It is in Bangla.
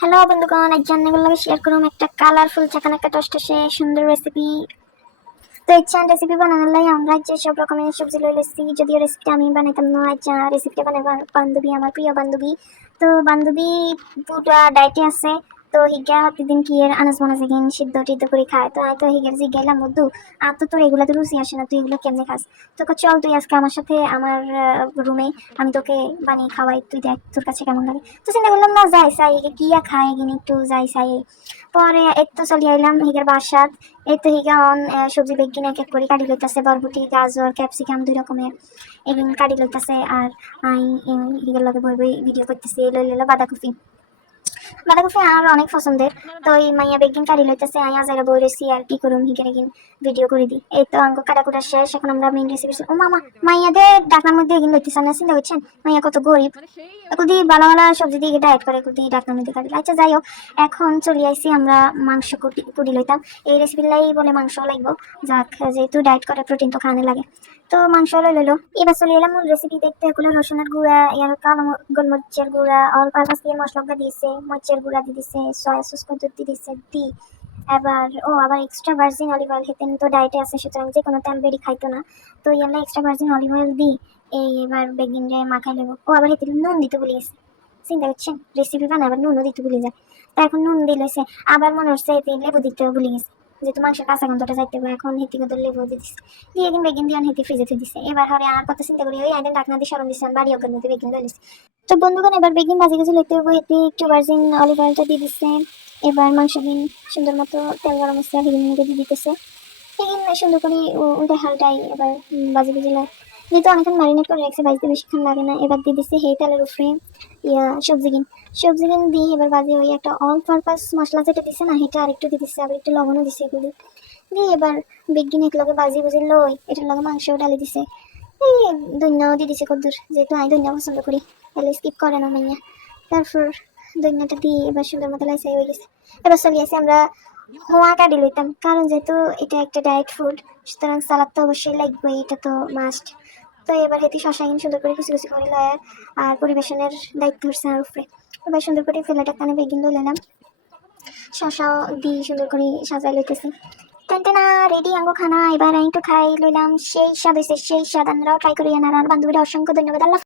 হ্যালো বন্ধুগণ। আজ জান্নাগুলোকে শেয়ার করুন একটা কালারফুল চাকানাকা টসটসে সুন্দর রেসিপি তো ইচ্ছা রেসিপি বানানোর লাই আমরা যে সব রকমের সবজি লই লেছি যদিও রেসিপিটা আমি বানাইতাম না, আজ রেসিপিটা বানাবার বান্ধবী, আমার প্রিয় বান্ধবী। তো বান্ধবী দুটা ডায়েটে আছে। তো হিগা প্রতিদিন কি এর আনাজ বানাজ গেন সিদ্ধ টিদ্ধ করে খায়? তো আমি তো হিগের জিজ্ঞাইলাম মধ্যু আর তো তোর এগুলো তো রুচি আসে না, তুই এগুলো কেমনে খাস? তোকে চল তুই আজকে আমার সাথে আমার রুমে আমি তোকে বানিয়ে খাওয়াই, তুই দেখ তোর কাছে কেমন লাগে। তো চিন্তা করলাম, না, যাই সাই কি খায় এগিন একটু যাই সাই পরে এক তো চলে আইলাম হিগের বাসাত। এই তো হিগা অন সবজি বেগিন এক এক করে কাটি লইতাছে, বরবটি, গাজর, ক্যাপসিকাম দুই রকমের। এগিন কাটি লইতাছে আর হিগের লগে বই বই ভিডিও করতেছি, লই লইলো বাঁধাকপি। বাঁধাকপি আমার অনেক পছন্দের। তো এই মাইয়া বেগিন কাটি লইতেছে আই আজারা বই রেসি আর কি করুম হিগের এগিন ভিডিও করে দিই এই তো আঙ্গ কাটাকুটা শেষ, এখন আমরা মেইন রেসিপি ও মামা মাইয়াদের ডাকার মধ্যে এগিন লইতেছে না চিন্তা করছেন? মাইয়া কত গরিব। কুদি ভালো ভালো সবজি দিয়ে ডায়েট করে কুদি ডাক্তার মধ্যে কাটি। আচ্ছা যাই হোক, এখন চলে আইসি আমরা মাংস কুটি কুটি লইতাম। এই রেসিপিলাই বলে মাংস লাগবো। যাক, যেহেতু ডায়েট করে প্রোটিন তো খাওয়ানো লাগে। তো মাংস লই লইলো এবার চলে এলাম মূল রেসিপি দেখতে এগুলো রসুনের গুঁড়া ইয়ার কালো গোলমরিচের গুঁড়া, অল পারপাস দিয়ে মশলা দিয়েছে মরিচের গুঁড়া দিয়ে দিছে সয়া সস কদ্দুর দিয়ে দিছে, দি এবার ও আবার এক্সট্রা ভার্জিন অলিভ অয়েল খেতেন তো ডায়েটে আছে, সুতরাং যে কোনো তেল বেরি খাইতো না। তো ইয়ালা এক্সট্রা ভার্জিন অলিভ অয়েল দিই এই এবার বেগিন রে মাখাই নেব ও আবার হেতে নুন দিতে ভুলে গেছে চিন্তা করছেন রেসিপি বানাবার নুনও দিতে ভুলে যায়। তা এখন নুন দিলেছে আবার মনে হচ্ছে এতে লেবু দিতেও ভুলে গেছে যেহেতু মাংসের কাঁচা গন্ধটা যাইতে বা এখন হেতি গন্ধ লেবু দিচ্ছে দিয়ে কিন্তু বেগিন দিয়ে হেতি ফ্রিজে দিচ্ছে এবার হরে আর কত চিন্তা করি, ওই আইডেন ডাকনা দিয়ে সরণ দিছে বাড়ি অজ্ঞান মধ্যে বেগিন দিয়ে তো বন্ধুগণ, এবার বেগিন বাজে গেছে লেতে হবে এতে একটু ভার্জিন অলিভ অয়েলটা দিয়ে দিচ্ছে এবার মাংস দিন সুন্দর মতো তেল গরম মশলা বেগিন দিয়ে দিতেছে। বেগিন সুন্দর করে উল্টা হালটাই এবার বাজে বুঝলে যেহেতু অনেকক্ষণ ম্যারিনেট করে রাখছে বাজতে বেশিক্ষণ লাগে না। এবার দিয়ে দিচ্ছে হেই তেলের উপরে ইয়া সবজি কিন সবজি কিন দিয়ে এবার বাজে ওই একটা অল পারপাস মশলা যেটা দিচ্ছে না সেটা আরেকটু দিয়ে দিচ্ছে, আবার একটু লবণও দিচ্ছে এগুলি। দিয়ে এবার এক লগে বাজি বুঝে লই, এটার লগে মাংসও ডালি দিছে। এই দৈন্যাও দিয়ে দিছে কদ্দুর, যেহেতু আমি দৈন্য পছন্দ করি, তাহলে স্কিপ করে না মাইয়া। তারপর দৈন্যটা দিয়ে এবার সুন্দর মতো লাইসাই হয়ে গেছে। এবার চলে আসি আমরা হোয়া কাটি লইতাম কারণ যেহেতু এটা একটা ডায়েট ফুড সুতরাং সালাদ তো অবশ্যই লাগবে এটা তো মাস্ট তো এবার হেতি শশাইন সুন্দর করে কুচি কুচি করে লয়, আর পরিবেশনের দায়িত্ব হচ্ছে আমার উপরে। এবার সুন্দর করে ফেলাটা কানে বেগিন লইলাম শশাও দিয়ে সুন্দর করে সাজাই লইতেছি। টেনটেনা রেডি আঙ্গো খানা, এবার আমি একটু খাই লইলাম। সেই স্বাদ হয়েছে সেই স্বাদ আমরাও ট্রাই করি আর বান্ধবীরা অসংখ্য ধন্যবাদ। আল্লাহ